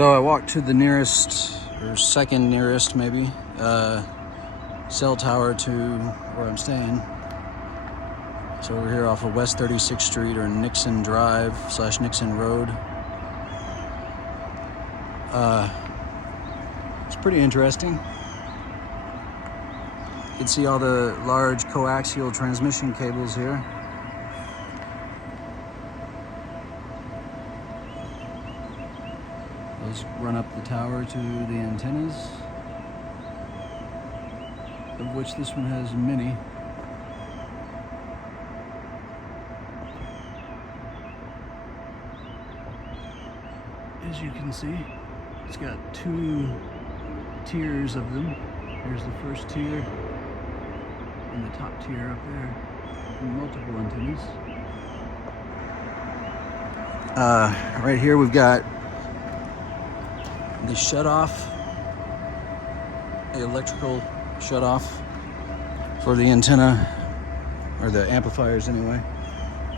So I walked to the nearest, or second nearest maybe, cell tower to where I'm staying. So we're here off of West 36th Street or Nixon Drive / Nixon Road. It's pretty interesting. You can see all the large coaxial transmission cables here. Those run up the tower to the antennas, of which this one has many. As you can see, it's got 2 tiers of them. Here's the first tier, and the top tier up there, and multiple antennas. Right here we've got the shutoff, the electrical shutoff for the antenna, or the amplifiers anyway,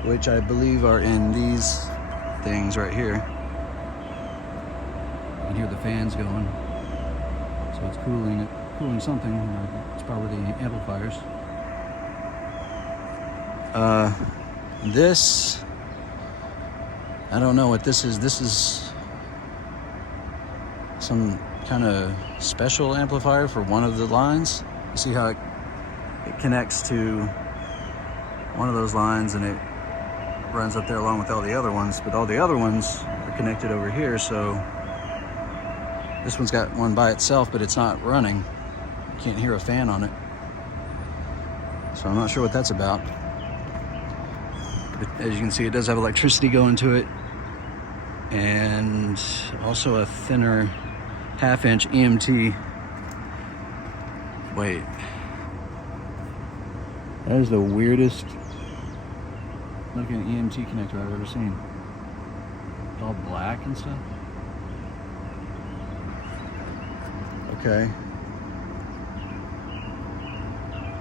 which I believe are in these things right here. You can hear the fans going, so it's cooling something. It's probably the amplifiers. This, I don't know what this is. This is some kind of special amplifier for one of the lines. You see how it connects to one of those lines and it runs up there along with all the other ones, but all the other ones are connected over here, so this one's got one by itself, but it's not running. You can't hear a fan on it. So I'm not sure what that's about. But as you can see, it does have electricity going to it, and also a thinner 1/2-inch EMT. Wait. That is the weirdest looking EMT connector I've ever seen. It's all black and stuff. Okay.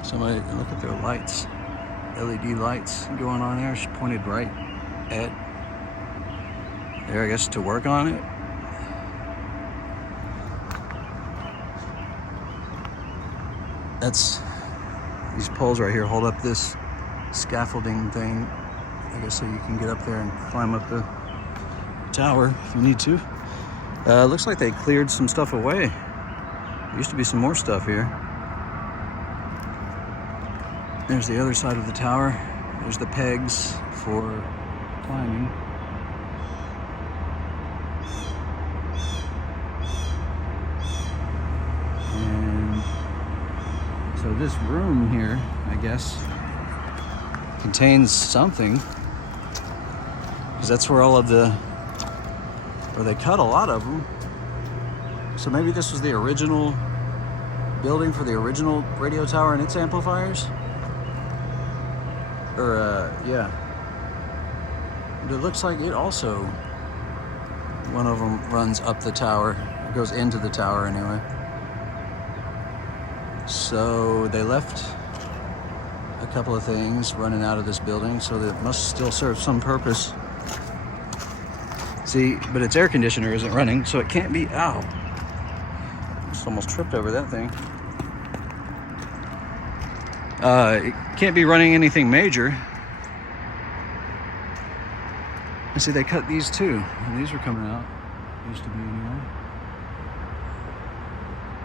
Somebody, look at their lights. LED lights going on there. She pointed right at there, I guess, to work on it. That's, these poles right here hold up this scaffolding thing, I guess, so you can get up there and climb up the tower if you need to. Looks like they cleared some stuff away. There used to be some more stuff here. There's the other side of the tower. There's the pegs for climbing. And so this room here, I guess, contains something, because that's where all of the, or they cut a lot of them. So maybe this was the original building for the original radio tower and its amplifiers? Or, yeah. But it looks like it also, one of them runs up the tower. It goes into the tower anyway. So they left a couple of things running out of this building, so that must still serve some purpose. See, but its air conditioner isn't running, so it can't be, ow. Just almost tripped over that thing. It can't be running anything major. I see they cut these too, and these were coming out. Used to be anyway.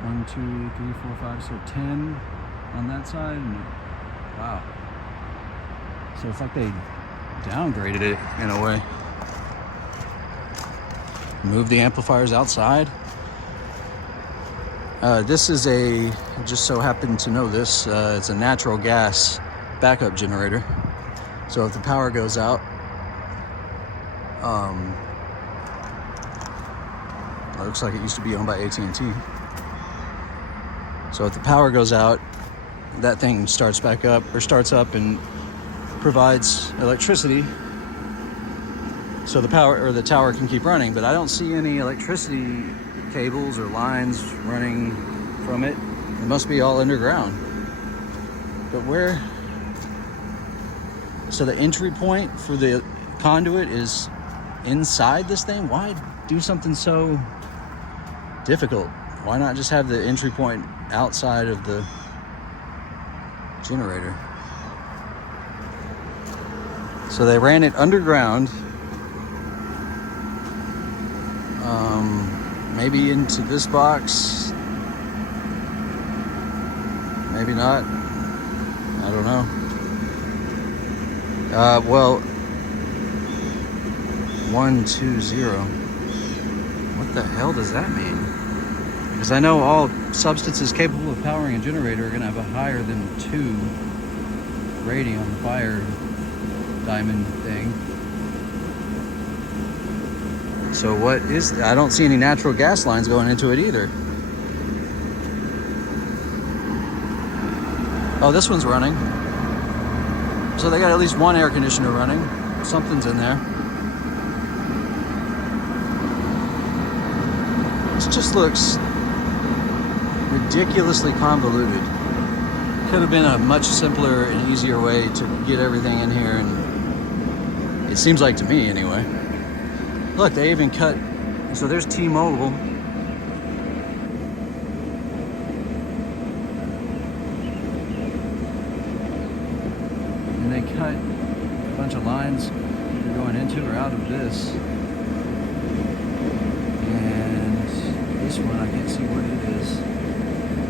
1, 2, 3, 4, 5, so 10 on that side. And wow. So it's like they downgraded it in a way. Move the amplifiers outside. This is a, just so happen to know this, it's a natural gas backup generator. So if the power goes out, it looks like it used to be owned by AT&T. So if the power goes out, that thing starts back up, or starts up and provides electricity, so the power, or the tower, can keep running. But I don't see any electricity cables or lines running from it. It must be all underground. But where, so the entry point for the conduit is inside this thing? Why do something so difficult. Why not just have the entry point outside of the generator? So they ran it underground, maybe into this box, maybe not, I don't know. Well, 120. What the hell does that mean? Because I know all substances capable of powering a generator are going to have a higher than 2 rating on the fire diamond thing. So what is, I don't see any natural gas lines going into it either. Oh, this one's running. So they got at least one air conditioner running. Something's in there. This just looks ridiculously convoluted. Could have been a much simpler and easier way to get everything in here, and it seems like to me anyway. Look, they even cut, so there's T-Mobile. And they cut a bunch of lines that are going into or out of this. And this one, I can't see what it is.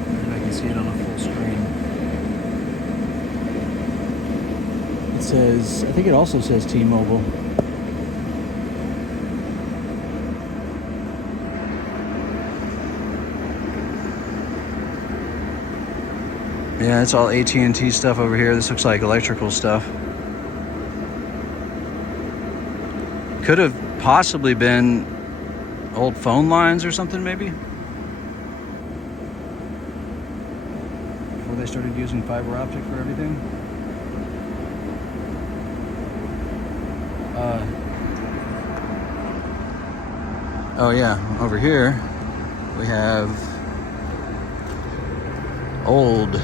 Maybe I can see it on a full screen. It says, I think it also says T-Mobile. Yeah, it's all AT&T stuff over here. This looks like electrical stuff. Could have possibly been old phone lines or something, maybe? Before they started using fiber optic for everything. Oh yeah, over here we have old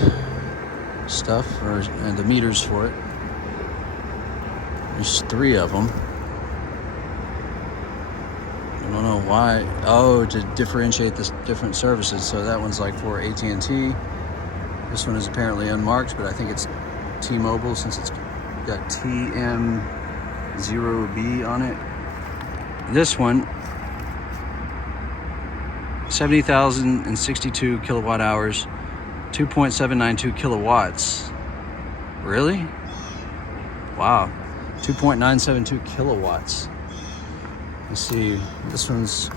stuff, and the meters for it. There's 3 of them. I don't know why. Oh, to differentiate the different services. So that one's like for AT&T. This one is apparently unmarked, but I think it's T-Mobile since it's got TM0B on it. This one, 70,062 kilowatt hours, 2.792 kilowatts. Really? Wow. 2.972 kilowatts. Let's see. This one's...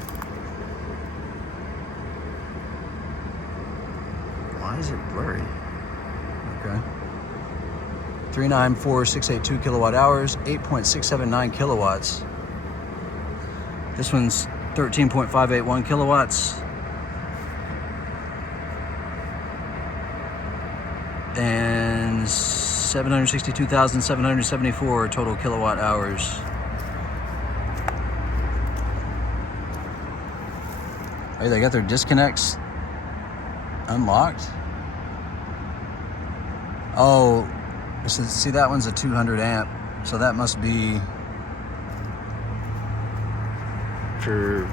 Why is it blurry? Okay. 394,682 kilowatt hours, 8.679 kilowatts. This one's 13.581 kilowatts. And 762,774 total kilowatt hours. Oh, they got their disconnects unlocked? Oh, see, that one's a 200 amp, so that must be for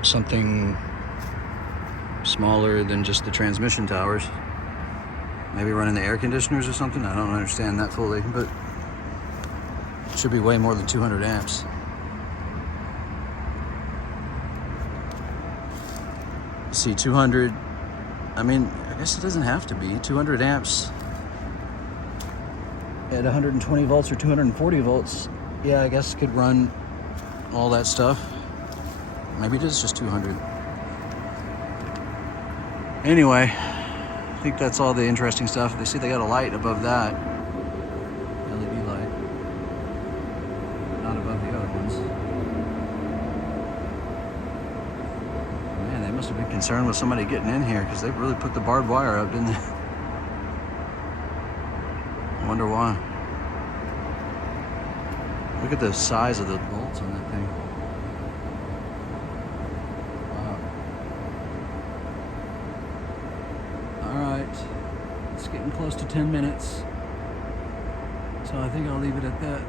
something smaller than just the transmission towers. Maybe running the air conditioners or something. I don't understand that fully, but it should be way more than 200 amps. See, 200, I mean, I guess it doesn't have to be 200 amps at 120 volts or 240 volts. Yeah, I guess could run all that stuff. Maybe it is just 200. Anyway, I think that's all the interesting stuff. They see they got a light above that. LED light. Not above the other ones. Man, they must have been concerned with somebody getting in here because they really put the barbed wire up, didn't they? I wonder why. Look at the size of the bolts on that thing. Wow. Alright. It's getting close to 10 minutes. So I think I'll leave it at that.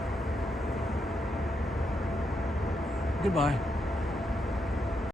Goodbye.